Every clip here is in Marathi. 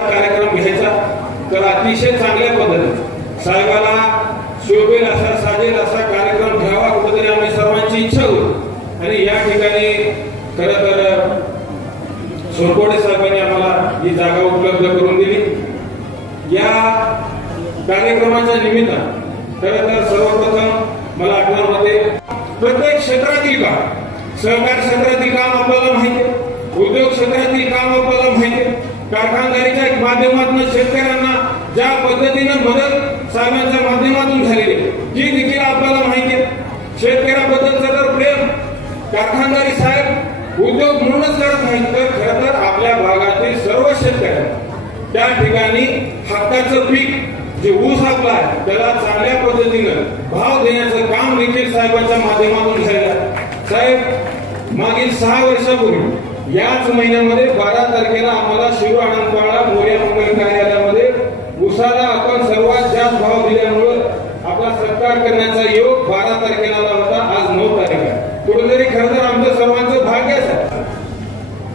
कार्यक्रम घ्यायचा. तर अतिशय चांगल्या पद्धतीने. साहेबाला शोभेल असा साजेल असा कार्यक्रम घ्यावा कुठेतरी आम्ही सर्वांची इच्छा होती आणि या ठिकाणी खर तर सोरपोडे साहेबांनी आम्हाला ही जागा उपलब्ध करून दिली. या कार्यक्रमाच्या निमित्तानं खरं तर सर्वप्रथम मला आठवणमध्ये प्रत्येक क्षेत्रातील काम सहकार क्षेत्रातील काम आपल्याला माहिती आहे उद्योग क्षेत्रातील काम आपल्याला माहिती आहे कारखानदारीच्या माध्यमातून शेतकऱ्यांना ज्या पद्धतीनं मदत साहेबांच्या माध्यमातून झालेली आहे, देखील आपल्याला माहिती आहे. शेतकऱ्याबद्दलचं तर प्रेम कारखानदारी साहेब उद्योग म्हणूनच करत नाही तर खर तर आपल्या भागातील सर्व शेतकऱ्यांना त्या ठिकाणी हक्काचं पीक जे ऊस आपला आहे त्याला चांगल्या पद्धतीनं भाव देण्याचं काम देखील साहेबांच्या माध्यमातून झालेलं आहे. साहेब मागील सहा वर्षापूर्वी याच महिन्यामध्ये बारा तारखेला आम्हाला शिव आनंदपाळा मोर्या मंगल कार्यालयामध्ये उसाला आपण सर्वात जास्त भाव दिल्यामुळं आपला सत्कार करण्याचा योग बारा तारखेला आला होता आज नऊ तारीख आहे. कुठेतरी खरं तर आमचं सर्वांचं भाग्यच आहे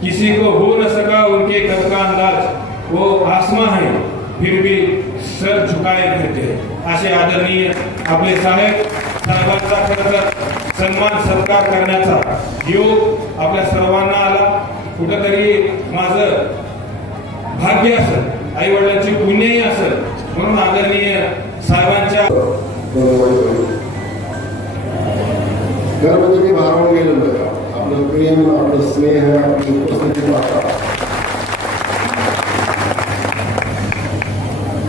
किसी को हो न सका उनके कब का अंदाज वो आसमा है फिर भी सर झुकाए फिरते असे आदरणीय आपले साहेब साहेबांचा खरं तर सन्मान सत्कार करण्याचा योग आपल्या सर्वांना आला. कुठंतरी माझं भाग्य असेल आई वडिलांची पुण्यही असेल म्हणून आदरणीय साहेबांच्या खरं म्हणजे मी भारावून गेलेलो आपलं प्रेम आपलं स्नेह आपली उपस्थिती पाहता.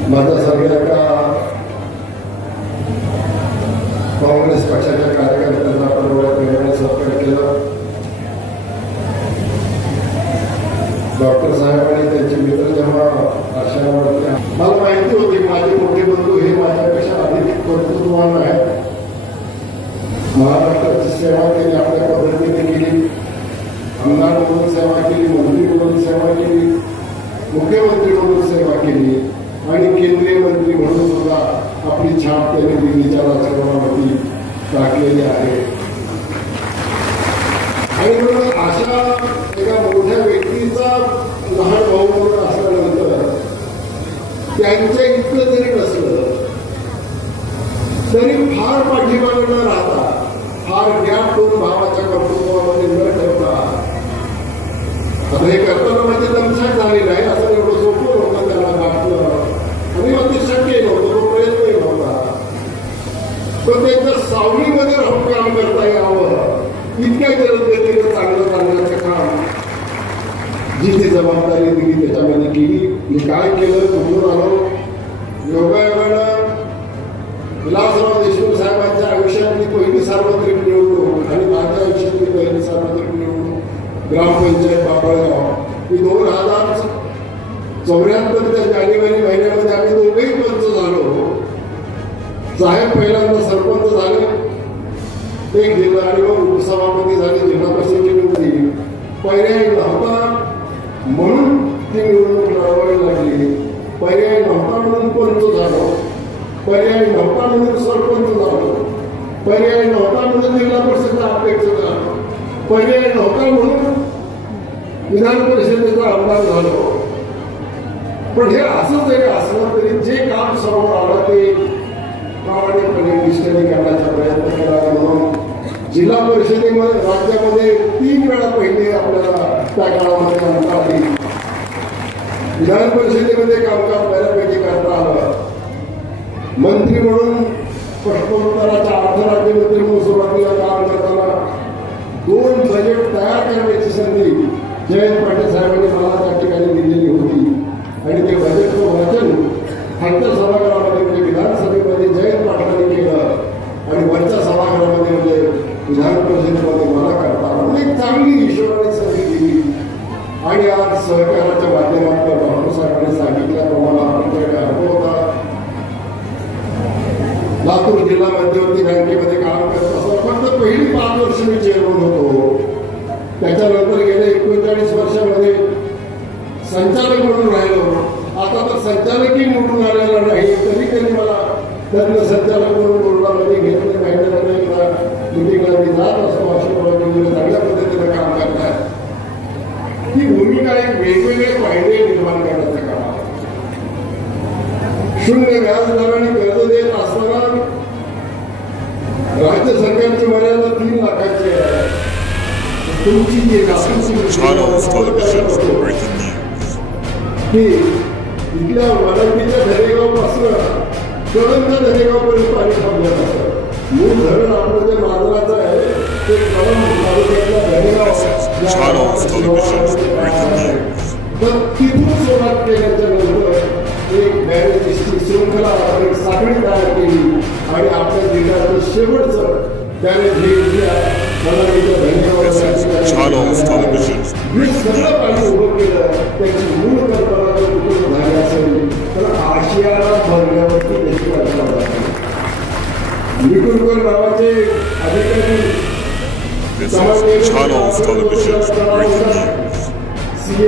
माझ्यासारख्या एका काँग्रेस पक्षाच्या कार्यकर्त्यांना आपण डोळ्यात वेगळं सत्कार केलं डॉक्टर साहेब आणि त्यांचे मित्र जेव्हा आश्रमावरती मला माहिती होती की माझे मोठे बंधू हे माझ्यापेक्षा अधिक कर्तृत्ववान आहेत महाराष्ट्राची सेवा केली आपल्या पद्धतीने केली आमदार म्हणून सेवा केली मंत्री म्हणून सेवा केली मुख्यमंत्री म्हणून सेवा केली आणि केंद्रीय मंत्री म्हणून सुद्धा आपली छाप त्यांनी दिल्लीच्या राजकारणामध्ये टाकलेली आहे. आणि म्हणून अशा एका मोठ्या व्यक्तीचा लहान भाऊ म्हणून असल्यानंतर त्यांच्या इतकं जरी नसलं तरी फार पाठीमागे न राहता फार गॅप करून भावाच्या कर्तृत्वामध्ये न ठेवता आता हे करताना म्हणजे दमछाक झाली नाही असं एवढं सोपं होतं त्याला गाठलं आणि मग ते शक्य नव्हतं तो प्रयत्नही नव्हता पण त्यांच्या सावलीमध्ये राहून काम करता यावं इतक्या जलदगतीनं चांगलं चालण्याचं काम जिथे जबाबदारी दिली त्याच्यामध्ये केली मी काय केलं कुठून आलो योगायोगानं विलासराव देशमुख साहेबांच्या आयुष्यातली पहिली सार्वत्रिक निवडणूक आणि माझ्या आयुष्यातली पहिली सार्वत्रिक निवडणूक बापळगाव ही दोन हजार चौऱ्याहत्तरच्या जानेवारी महिन्यामध्ये आम्ही दोघेही पंच झालो. साहेब पहिल्यांदा सरपंच झाले. एक जिल्हा आणि मग उपसभापती झाले जिल्हा परिषदेची निवडली पर्याय नव्हता. म्हणून ती निवडणूक लढवावी लागली. पर्याय नव्हता म्हणून पंच झालो. पर्याय नव्हता म्हणून सरपंच झालो. पर्याय नव्हता म्हणून जिल्हा परिषदेचा अपेक्षा झालो पर्याय नव्हता म्हणून विधान परिषदेचा आमदार झालो. पण हे असं जरी असलं तरी जे काम समोर आलं ते प्रामाणिकपणे निष्ठेने करण्याचा प्रयत्न केला म्हणून जिल्हा परिषदेमध्ये राज्यामध्ये तीन वेळा पहिले आपल्याला त्या काळामध्ये आणता आली विधान परिषदेमध्ये कामकाज बऱ्यापैकी करता आलं. मंत्री म्हणून प्रश्नोत्तराच्या अर्थ राज्यमंत्री म्हणून सुरुवातीला काम करताना दोन बजेट तयार करण्याची संधी जयंत पाटील साहेबांनी मला त्या ठिकाणी दिलेली होती. आणि ते बजेटचं वाचन फक्त सभागृहामध्ये म्हणजे विधानसभेमध्ये जयंत पाटलांनी केलं. आणि वरच्या सभागृहामध्ये म्हणजे विधान परिषदेमध्ये मला करता एक चांगली ईश्वराने संधी दिली. आणि आज सहकाराच्या माध्यमातून बाबू साहेबांनी सांगितल्याप्रमाणे आपल्याकडे अनुभव होता. लातूर जिल्हा मध्यवर्ती बँकेमध्ये काम करत असताना फक्त पहिली पाच वर्ष मी चेअरमन होतो. त्याच्यानंतर गेले एकोणचाळीस वर्षामध्ये संचालक म्हणून राहिलो. आता तर संचालकही म्हणून आलेला नाही. तरी त्यांनी मला त्यांना संचालक म्हणून बोलवामध्ये घेतलं नाही. मला मिटिंगला मी जात असतो अशी चांगल्या पद्धतीने काम करतात ही भूमिका एक वेगवेगळे फायदे निर्माण करण्याचं काम आहे. शून्य व्याजदराने कर्ज देत असताना राज्य सरकारची मर्यादा Toronto's television breaking news. हे इथल्या वडकीच्या धरेगावपासून कळंबच्या धरेगावपर्यंत पाणी थांबलं असतं मूळ धरण आपलं जे मांजराचं आहे ते कळंब तालुक्यातल्या धरेगाव या गावाला जोडलं आहे. तर तिथून सोबत केल्याच्या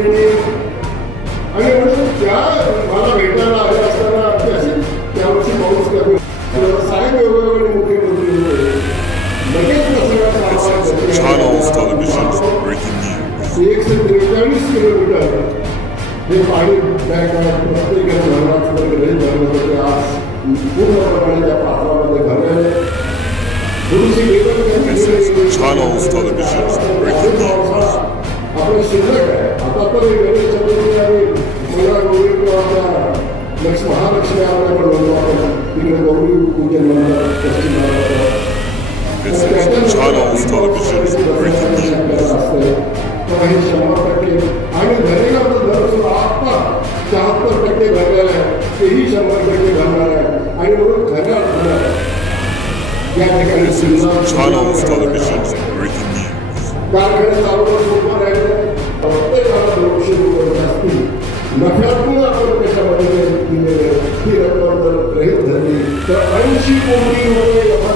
आणि म्हणून त्या मला भेटायला आले असताना ते असे त्यावर्षी पाऊस कमी. साहेब वेगवेगळे मुख्यमंत्री. एकशे त्रेचाळीस किलोमीटर हे पाणी प्रत्येक धरणात आज पूर्णपणे त्या पात्रामध्ये भरलेले Channels Television, breaking news. आपलं शिल्लक आहे आता तर गणेश चतुर्थी आणि मंगळा गौरी किंवा आपल्या लक्ष महालक्ष्मी आपल्याकडे म्हणतो आपण तिकडे गौरी पूजन. काही शंभर टक्के. आणि धनेगावचं दर आत्ता शहात्तर टक्के भरलेलं आहे. तेही शंभर टक्के भरणार आहे. आणि म्हणून खऱ्या अर्थानं या ठिकाणी. कारखाने कोटी रुपये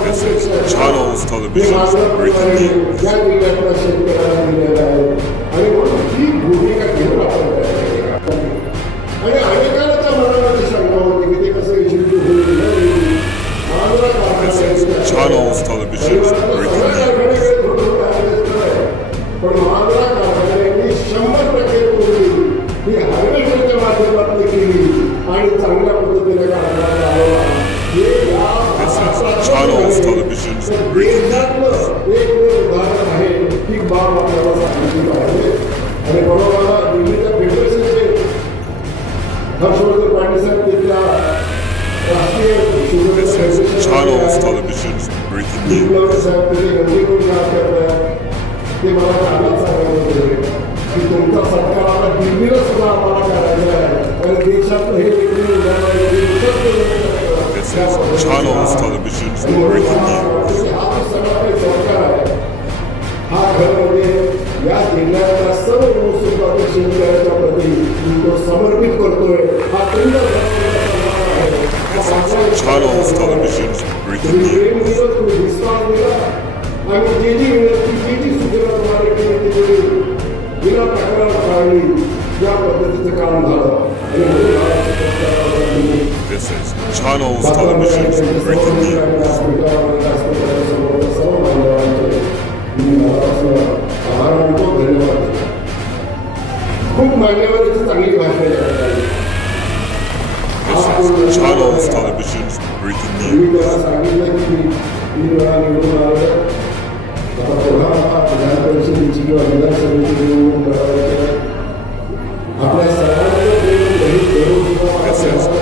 This is Channels हे Television, माझं breaking news. या जिल्ह्यातल्या शेतकऱ्याला दिलेलं Television, तर breaking देशातलं एकमेव उदाहरण आहे बाब आपल्याला सांगितली पाहिजे आणि बरोबर दिल्लीच्या फेडरेशनचे हर्षवर्धन पाटील साहेब तिथल्या राष्ट्रीय sugar This is Channels federation Television, breaking news. Viplav साहेब तिथे गंभीर काम करतायत ते मला कालच सांगत होते की तुमचा सत्कार आता दिल्लीला सुद्धा आम्हाला करायचा आहे आणि देशातलं हे देखील उदाहरण आहे की देशातलं This is Channels Television, breaking news. हा जो सगळा काही संस्कार आहे हा खरं म्हणजे या जिल्ह्यातल्या सर्व ऊसउत्पादक शेतकऱ्याच्या प्रती मी तो समर्पित करतोय हा खंड सन्मान आहे हा चांगला Channels Television, breaking तुम्ही news. प्रेम दिलं तुम्ही विश्वास दिला आणि जे जी विनंती जे जी सूचना तुम्हाला केली ती तुम्ही विना तक्रार पाळली या पद्धतीचं काम झालं आणि म्हणून महाराष्ट्र सरकारला तुम्ही This is Channels Television, breaking news. खूप मान्यवरांची चांगली भाषा आहे This is Channels Television, breaking news. मी त्याला सांगितलं की मी तीन वेळा निवडून आलो आता पुन्हा विधान परिषदेची किंवा विधानसभेची निवडणूक करायची आपल्या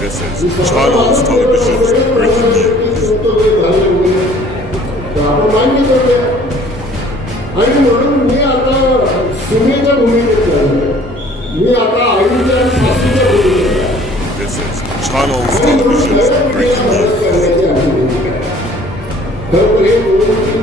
काम करणाऱ्या माणसाला आमदार झालं पाहिजे खासदार झालं पाहिजे असं नाही. आणि आता माझं वय पण This is Channels Television, breaking news. आपण मान्य करूया आणि म्हणून मी आता सुनेच्या भूमिकेत नाही. मी आता आईच्या आणि सासूच्या भूमिकेत आहे. This is Channels आणि म्हणून Television, खरं breaking मदत news.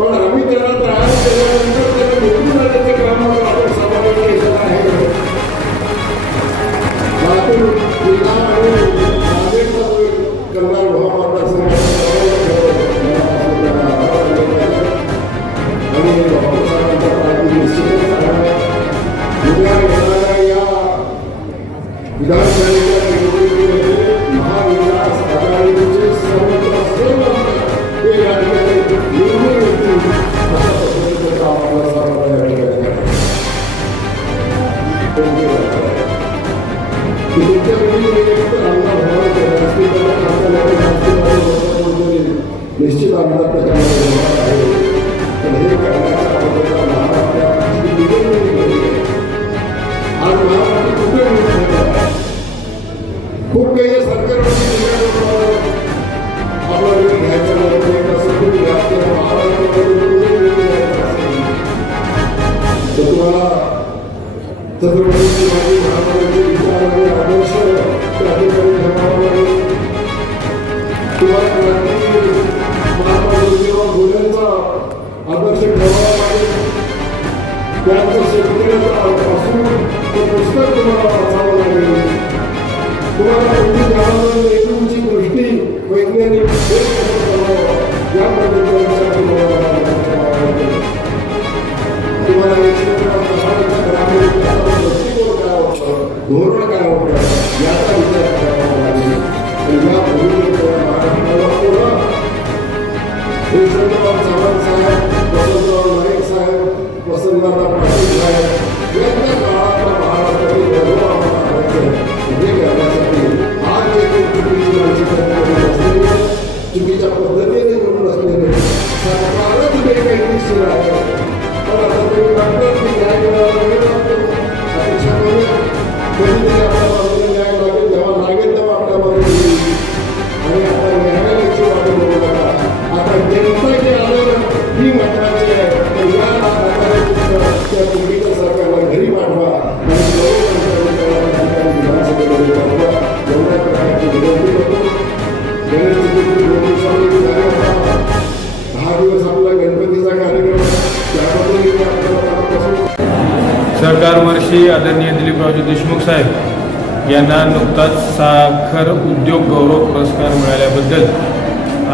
Con la ramita de la otra Chhatrapati Shivaji आदर्श त्या ठिकाणी जमावा लागले किंवा महात्मा ज्योतिबा फुलेंचा आदर्श ठेवावा लागेल त्यांचं शेतकऱ्याचा ते पुस्तक तुम्हाला वाचावं लागेल तुम्हाला पंडित रामानंद वैज्ञानिक Dor na cara, आदरणीय दिलीपरावजी देशमुख साहेब यांना नुकताच साखर उद्योग गौरव पुरस्कार मिळाल्याबद्दल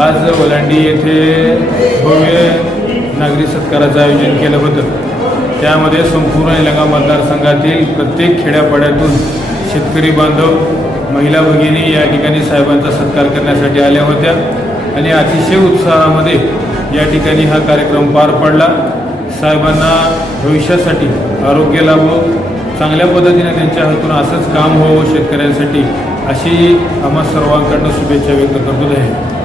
आज वलांडी येथे भव्य नागरी सत्काराचं आयोजन केलं होतं. त्यामध्ये संपूर्ण इलाका मतदारसंघातील प्रत्येक खेड्यापाड्यातून शेतकरी बांधव महिला भगिनी या ठिकाणी साहेबांचा सत्कार करण्यासाठी आल्या होत्या आणि अतिशय उत्साहामध्ये या ठिकाणी हा कार्यक्रम पार पडला. साहेबांना भविष्यासाठी आरोग्य लाभो चांगल्या पद्धतीने त्यांच्या हातून असंच काम व्हावं शेतकऱ्यांसाठी अशी आम्हा सर्वांकडनं शुभेच्छा व्यक्त करतो. आहे